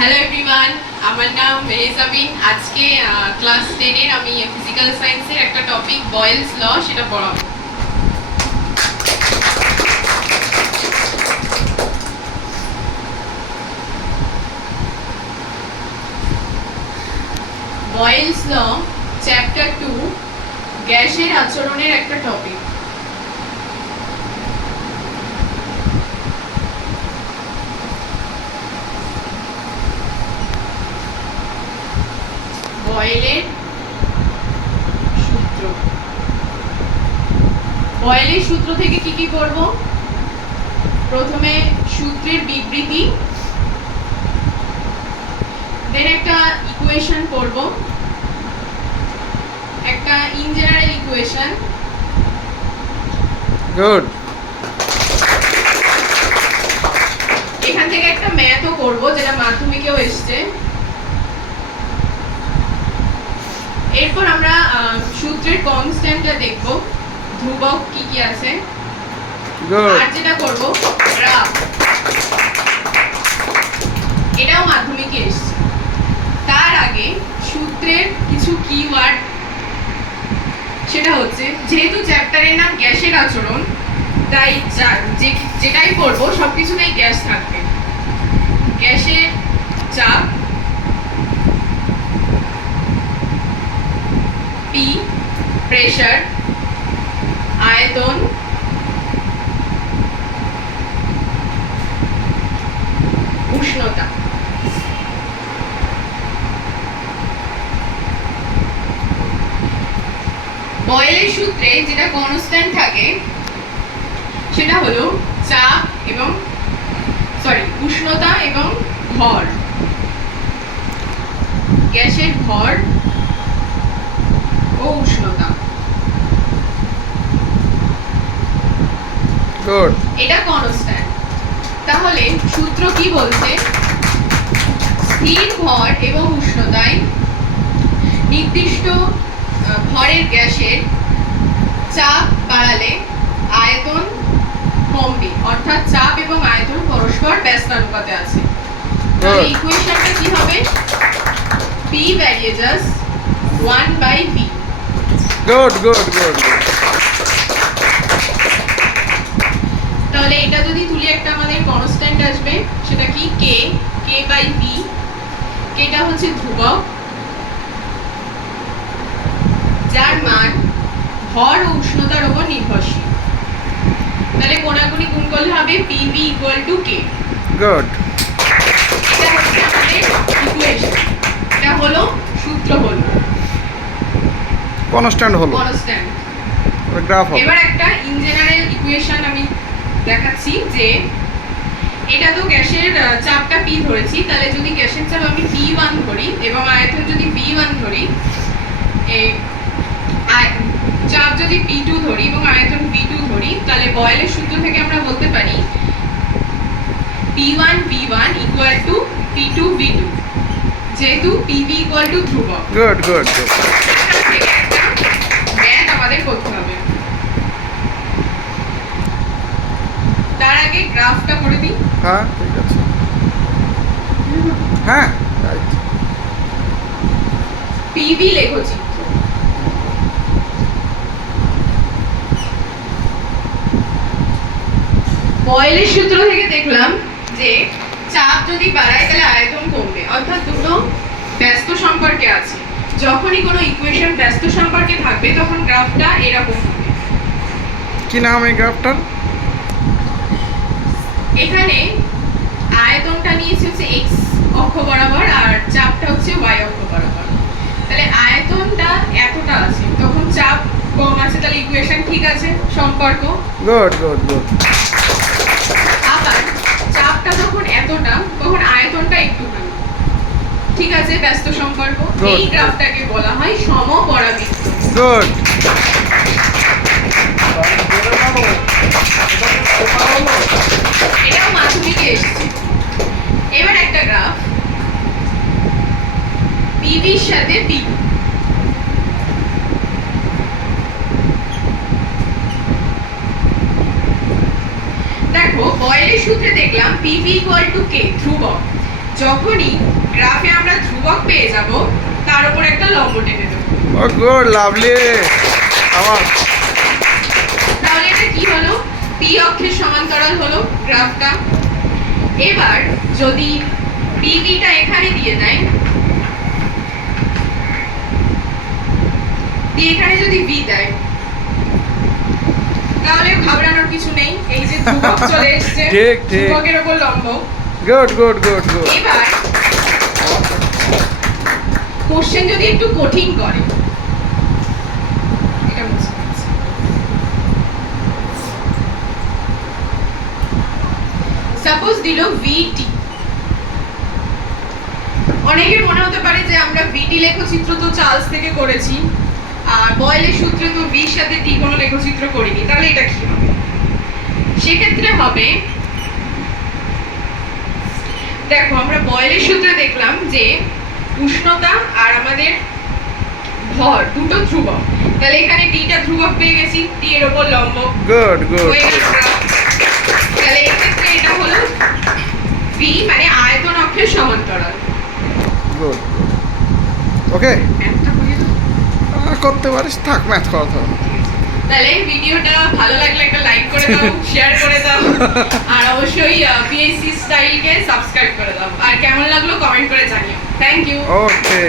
Hello everyone আমার নাম মেহজাবিন আজকে ক্লাস টেনের আমি ফিজিক্যাল সায়েন্সের একটা টপিক বয়েলস ল সেটা পড়াবো। বয়েলস ল চ্যাপ্টার টু গ্যাসের আচরণের একটা টপিক বয়েলের সূত্র বয়েলের সূত্র থেকে কি কি করব? প্রথমে সূত্রের বিবৃতি দেন একটা ইকুয়েশন করব। একটা ইন জেনারেল ইকুয়েশন গুড এখান থেকে একটা ম্যাথও করব যেটা মাধ্যমিকেও এসছে। এরপর আমরা সূত্রের কনস্ট্যান্টটা দেখব। ধ্রুবক কি কি আছে? আর যেটা করব এটাও মাধ্যমিকে এসছে। তার আগে সূত্রের কিছু কিওয়ার্ড সেটা হচ্ছে যেহেতু চ্যাপ্টারের নাম গ্যাসের আচরণ তাই যে যেটাই পড়ব সব কিছুতেই গ্যাস থাকবে। গ্যাসের চাপ পি প্রেশার আয়তন উষ্ণতা বয়েলের সূত্রে যেটা কনস্ট্যান্ট থাকে, সেটা হলো চাপ এবং সরি উষ্ণতা এবং ভর। গ্যাসের ভর ও উষ্ণতা গুড এটা কনস্ট্যান্ট তাহলে সূত্র কি বলছে? স্থির ভর এবং উষ্ণতায় নির্দিষ্ট ভরের গ্যাসের চাপ বাড়ালে আয়তন কমবে। অর্থাৎ চাপ এবং আয়তন পরস্পর ব্যস্তানুপাতে আছে। তাহলে Good. ইকুয়েশনটা কি হবে? P varies as one by V good good good তাহলে এটা যদি তুলি একটা আমাদের কনস্ট্যান্ট আসবে সেটা কি? কে কে বাই ভি কেটা হচ্ছে ধ্রুবক। যার মান ভর ও উষ্ণতার উপর নির্ভরশীল। তাহলে কোনাগুনি গুণ করলে হবে PV equal to K good এটা হচ্ছে আমাদের ইকুয়েশন এটা হলো সূত্র হলো। কনস্ট্যান্ট হলো। কনস্ট্যান্ট গ্রাফ এবার একটা ইন জেনারেল ইকুয়েশন আমি দেখাচ্ছি যে এটা তো গ্যাসের চাপটা পি ধরেছি, তাহলে যদি গ্যাসের চাপ আমি পি ওয়ান ধরি এবং আয়তন যদি পি ওয়ান ধরি এই চাপ যদি পি টু ধরি এবং আয়তন পি টু ধরি, তাহলে বয়েলের সূত্র থেকে আমরা বলতে পারি P one V one equal to P two V two যেহেতু পিভি ইকুয়াল টু ধ্রুবক। গুড গুড গুড এখান থেকে একটা ম্যাথ আমাদের করতে হবে তার আগে গ্রাফটা করে দিই। হ্যাঁ ঠিক আছে। হ্যাঁ লেখচিত্র বয়েলের সূত্র থেকে দেখলাম যে চাপ যদি বাড়ায় তাহলে আয়তন কমবে। অর্থাৎ দুটো ব্যস্ত সম্পর্কে আছে। যখনই কোনো ইকুয়েশন ব্যস্ত সম্পর্কে থাকবে তখন গ্রাফটা এরকম হবে। কি নাম এই গ্রাফটার এখানে আয়তনটা নিয়েছে হচ্ছে এক্স অক্ষ বরাবর আর চাপটা হচ্ছে ওয়াই অক্ষ বরাবর। তাহলে আয়তনটা এতটা আছে তখন চাপ কম আছে তাহলে ইকুয়েশন ঠিক আছে সম্পর্ক? গুড গুড গুড আবার চাপটা যখন এতটা তখন আয়তনটা একটুখানি ঠিক আছে ব্যস্ত সম্পর্ক? এই গ্রাফটাকে বলা হয় সমপরাবৃত্ত গুড এটাও মাধ্যমিকে এসেছে এবার একটা গ্রাফ পিভির সাথে পি। দেখো, বয়েলের সূত্রে দেখলাম পিভি ইকুয়াল টু কে ধ্রুবক। যখনই গ্রাফে আমরা ধ্রুবক পেয়ে যাব, তার উপর একটা লম্ব টেনে দেবো। লাভলি। আমার পি অক্ষের সমান্তরাল হলো গ্রাফটা। এবার যদি পিবিটা এখানে দিয়ে দেয় দিয়ে এখানে যদি বি দেয় তাহলে ঘাবড়ানোর কিছু নেই। এই যে ধ্রুবক চলে এসছে ঠিক, ঠিক। ধ্রুবকের উপর লম্ব। গুড গুড গুড গুড এবার কোশ্চেন যদি একটু কঠিন করে সাপোজ দিল ভিটি অনেকের মনে হতে পারে যে আমরা ভিটি লেখচিত্র তো চার্লস থেকে করেছি আর বয়েলের সূত্রে তো ভির সাথে টি কোনো লেখচিত্র করিনি তাহলে এটা কি হবে? সেক্ষেত্রে হবে দেখো আমরা বয়েলের সূত্রে দেখলাম যে উষ্ণতা আর আমাদের ভর দুটো ধ্রুবক তাহলে এখানে টিটা ধ্রুবক পেয়ে গেছি টি এর উপর লম্ব গুড গুড ওকে। করতে পারিস থাক ম্যাথ কথা। তাহলে ভিডিওটা ভালো লাগলে একটা লাইক করে দাও শেয়ার করে দাও আর অবশ্যই পিএসসি স্টাইলকে সাবস্ক্রাইব করে দাও। আর কেমন লাগল কমেন্ট করে জানিও। Thank you okay